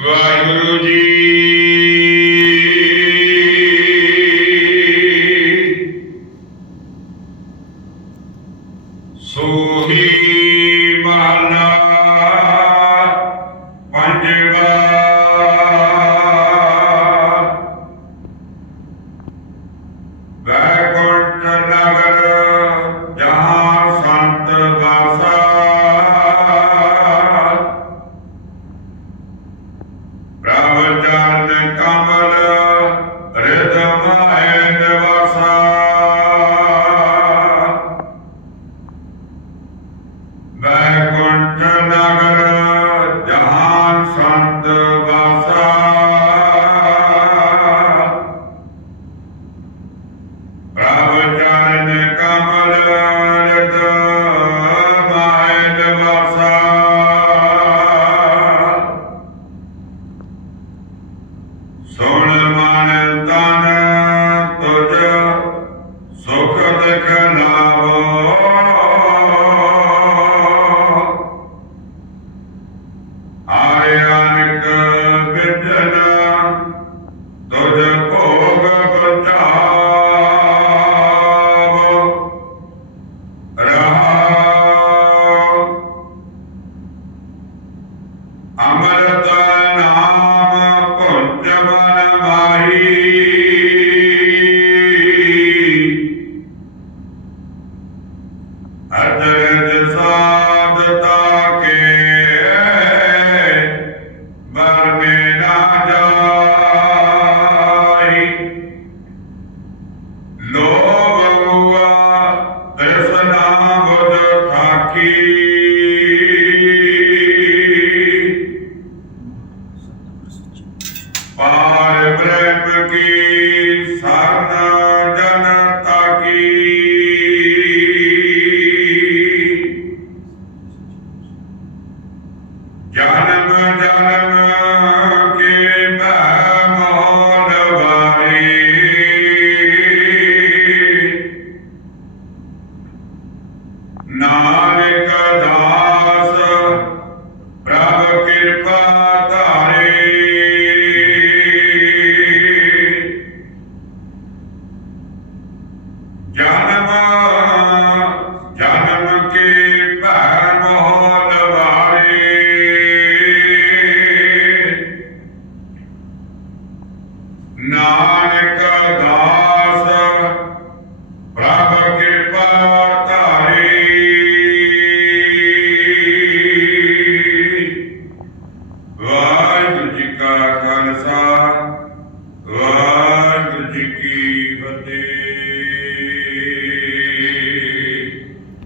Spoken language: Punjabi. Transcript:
ਵਾਹਿਗੁਰੂ ਜੀ ਚਰਨ ਕਮਲ ਰਿਦਮੈ ਨਵਾ Narada Janam ਨਾਨਕ ਦਾਸ ਪ੍ਰਭ ਕਿਰਪਾ